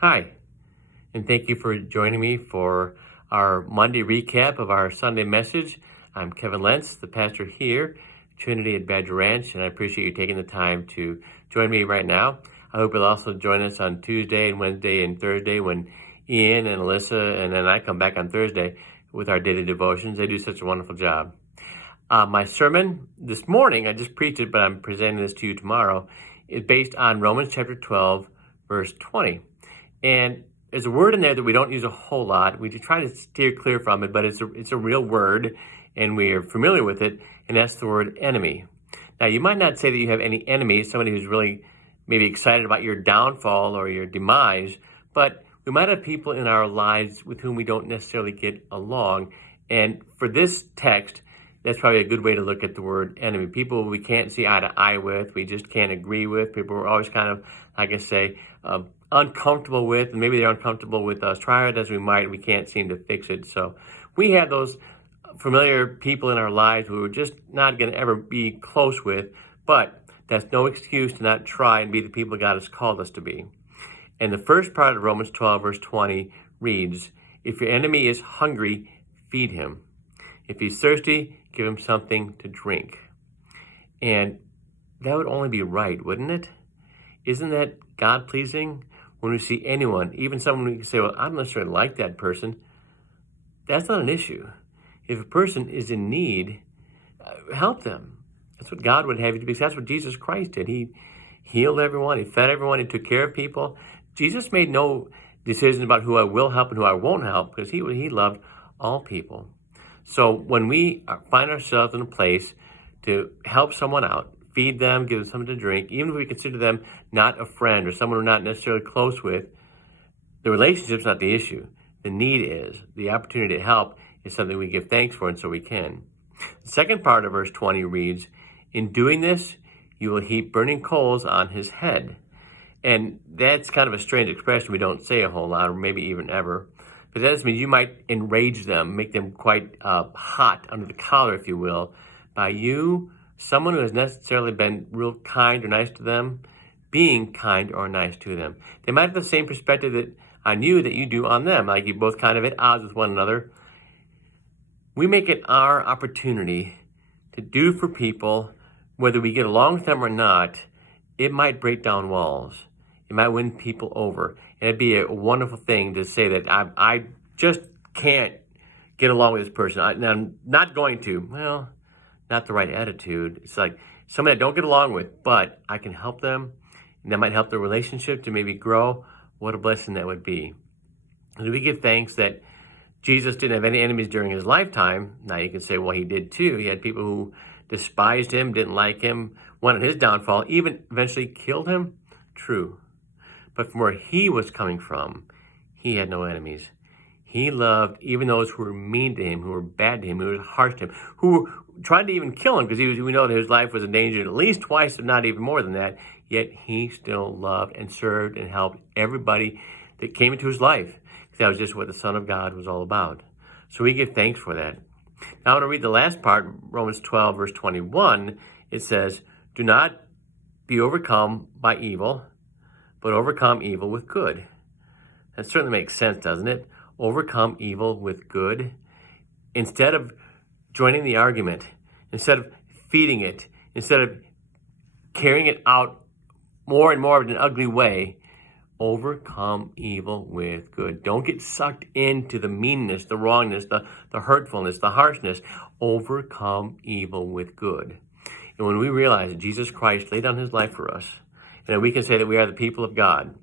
Hi, and thank you for joining me for our Monday recap of our Sunday message. I'm Kevin Lentz, the pastor here, Trinity at Badger Ranch, and I appreciate you taking the time to join me right now. I hope you'll also join us on Tuesday and Wednesday and Thursday when Ian and Alyssa and then I come back on Thursday with our daily devotions. They do such a wonderful job. My sermon this morning, I just preached it, but I'm presenting this to you tomorrow, is based on Romans chapter 12, verse 20. And there's a word in there that we don't use a whole lot. We try to steer clear from it, but it's a real word, and we are familiar with it, and that's the word enemy. Now, you might not say that you have any enemies, somebody who's really maybe excited about your downfall or your demise, but we might have people in our lives with whom we don't necessarily get along. And for this text, that's probably a good way to look at the word enemy. People we can't see eye to eye with, we just can't agree with, people we're always kind of, like I say, uncomfortable with, and maybe they're uncomfortable with us. Try it as we might, we can't seem to fix it. So we have those familiar people in our lives who we're just not going to ever be close with, but that's no excuse to not try and be the people God has called us to be. And the first part of Romans 12, verse 20 reads, "If your enemy is hungry, feed him. If he's thirsty, give him something to drink." And that would only be right, wouldn't it? Isn't that God-pleasing? When we see anyone, even someone we can say, well, I don't necessarily like that person, that's not an issue. If a person is in need, help them. That's what God would have you do, because that's what Jesus Christ did. He healed everyone, he fed everyone, he took care of people. Jesus made no decisions about who I will help and who I won't help, because he loved all people. So when we find ourselves in a place to help someone out, feed them, give them something to drink, even if we consider them not a friend or someone we're not necessarily close with, the relationship's not the issue. The need is. The opportunity to help is something we give thanks for, and so we can. The second part of verse 20 reads, "In doing this, you will heap burning coals on his head." And that's kind of a strange expression we don't say a whole lot, or maybe even ever. But that means you might enrage them, make them quite hot under the collar, if you will, by you, someone who has necessarily been real kind or nice to them, being kind or nice to them. They might have the same perspective on you that you do on them, like you're both kind of at odds with one another. We make it our opportunity to do for people, whether we get along with them or not. It might break down walls. It might win people over. And it'd be a wonderful thing to say that I just can't get along with this person. I'm not going to. Well, not the right attitude. It's like somebody I don't get along with, but I can help them, and that might help the relationship to maybe grow. What a blessing that would be. And we give thanks that Jesus didn't have any enemies during his lifetime. Now you can say, well, he did too. He had people who despised him, didn't like him, wanted his downfall, even eventually killed him. True. But from where he was coming from, he had no enemies. He loved even those who were mean to him, who were bad to him, who were harsh to him, who tried to even kill him, because we know that his life was endangered at least twice, if not even more than that. Yet he still loved and served and helped everybody that came into his life. That was just what the Son of God was all about. So we give thanks for that. Now I want to read the last part, Romans 12, verse 21. It says, "Do not be overcome by evil, but overcome evil with good." That certainly makes sense, doesn't it? Overcome evil with good. Instead of joining the argument, instead of feeding it, instead of carrying it out more and more in an ugly way, overcome evil with good. Don't get sucked into the meanness, the wrongness, the hurtfulness, the harshness. Overcome evil with good. And when we realize that Jesus Christ laid down his life for us, and that we can say that we are the people of God,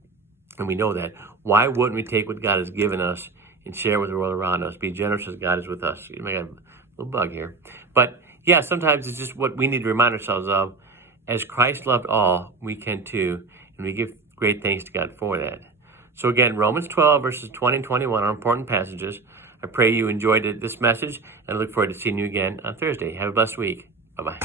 and we know that, why wouldn't we take what God has given us and share with the world around us? Be generous as God is with us. You may have a little bug here. But yeah, sometimes it's just what we need to remind ourselves of. As Christ loved all, we can too. And we give great thanks to God for that. So again, Romans 12, verses 20 and 21 are important passages. I pray you enjoyed this message, and I look forward to seeing you again on Thursday. Have a blessed week. Bye-bye.